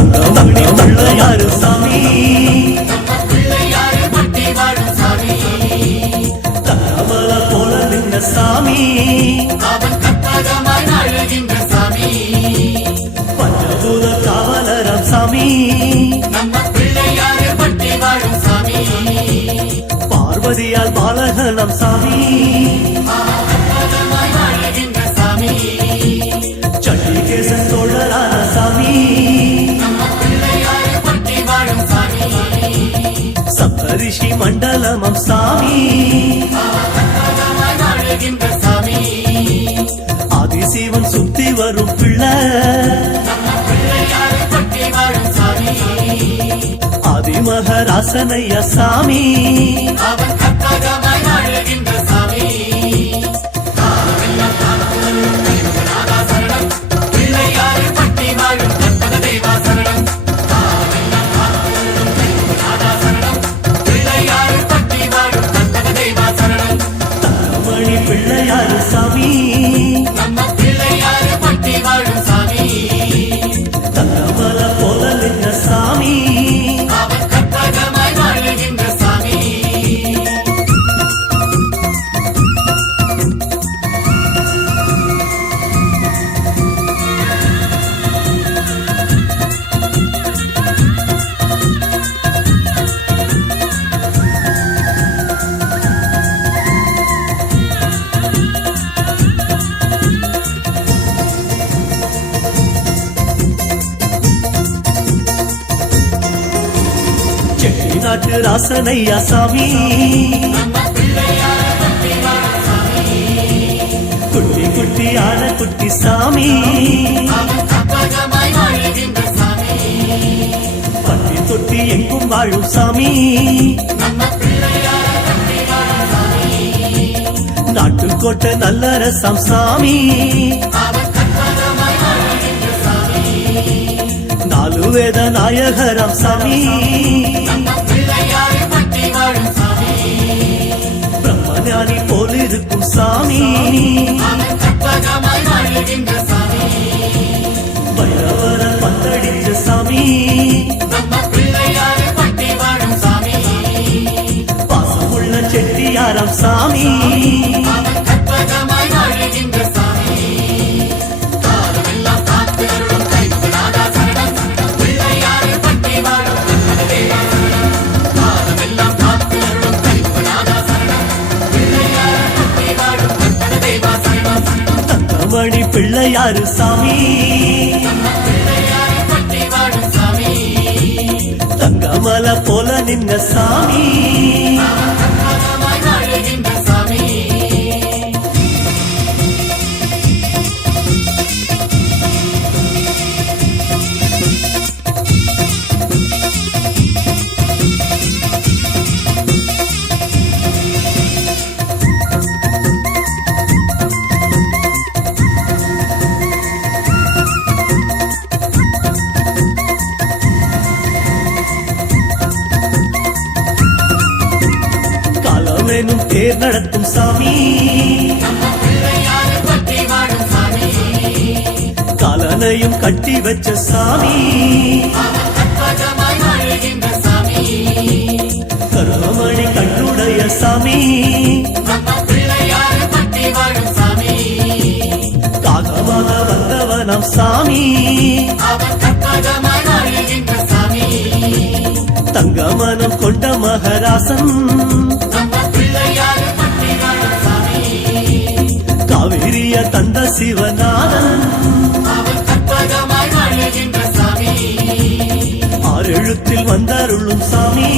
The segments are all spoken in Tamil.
தங்கமணி பிள்ளையாரு சாமி தங்கமல போல நின்ற சாமி பஞ்சபூத காவலரம் சாமி பார்வதியால் பாலகனம் சாமி சண்டிகேசன் தோழரான சாமி சப்தரிஷி மண்டலமம் சாமி ஆதிசிவன் சுத்தி வரும் பிள்ளை ஆதிமகராசனைய சாமி தங்கமணி பிள்ளையாரு சாமி தங்கமல போல நின்ற சாமி நாட்டு ராசனையா சாமி குட்டி குட்டி ஆன குட்டி சாமி பட்டி தொட்டி எங்கும் வாழும் சாமி நாட்டுக்கோட்டை நல்ல ரசம் சாமி நாலு வேத நாயகரம் சாமி பிரம்மஞானி போல் இருக்கும் சாமி பைரவரன் பந்தடிச்ச சாமி பாசமுள்ள செட்டியாரம் சாமி தங்கமணி பிள்ளையாரு சாமி தங்கமல போல நின்ன சாமி காலமேனும் தேர் நடத்தும் சாமி காலனையும் கட்டி வச்ச சாமி கருமணி கண்ணுடைய சாமி காகமாக வந்தவனம் சாமி தங்கமனம் கொண்ட மகராசன் காவிரிய தந்த சிவநாதன் ஆறெழுத்தில் வந்தருளும் சாமி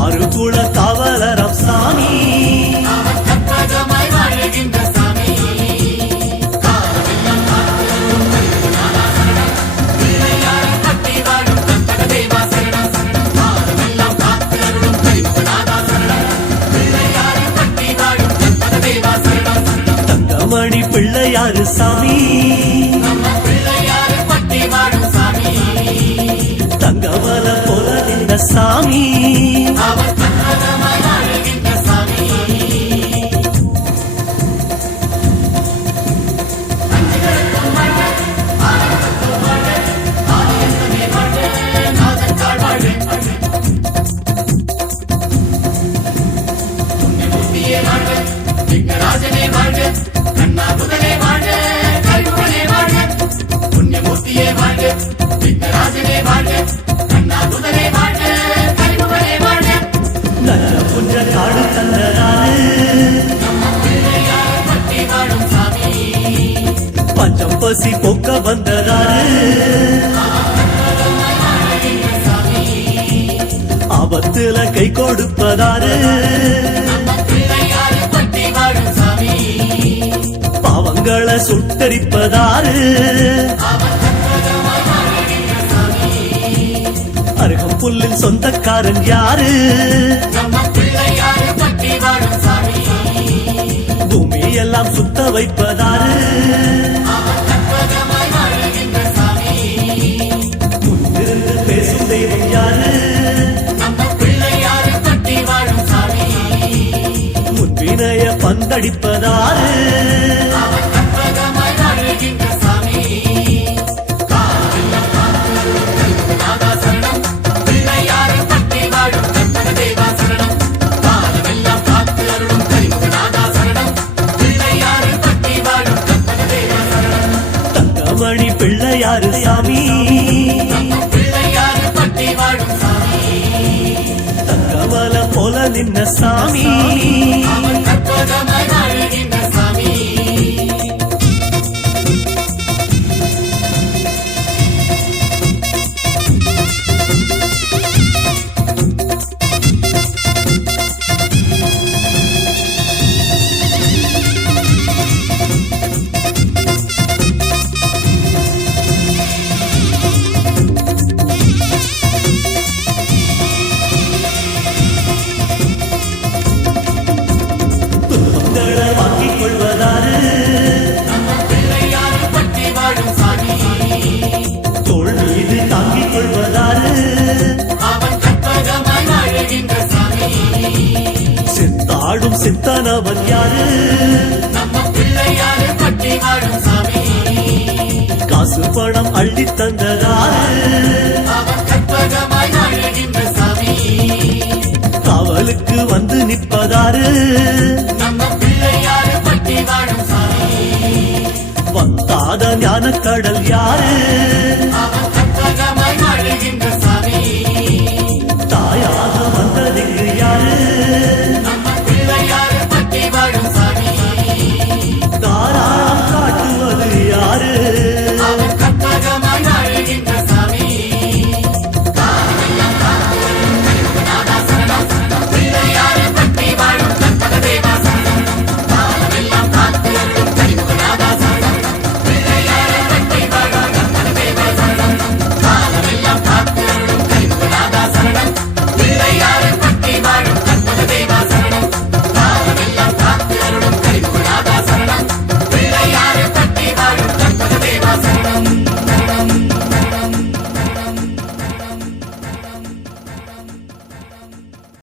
ஆறு குல காவலரம் சாமி தங்கமணி பிள்ளையாரு சாமி தங்கமல போல நின்ற சாமி பசி போக்க வந்ததாரு ஆபத்துல கை கொடுப்பதாரு பாவங்களை சுட்டரிப்பதாரு அருகம் புல்லின் சொந்தக்காரன் யாரு பூமி எல்லாம் சுத்த வைப்பதாரு முன்னிருந்து பேசும் தெய்வம் யாரு முன்பினைய பந்தடிப்பதாரு தங்கமணி பிள்ளையாரு சாமி தங்கமல போல நின்ன சாமி வாங்கிக் கொள்வதாரு தோள் மீது தாங்கிக் கொள்வதாரு சித்தாடும் சித்தனவன் யாரு காசு பணம் அள்ளி தந்ததாரு காவலுக்கு வந்து நிற்பதாரு வந்தாத ஞான கடல் யாரு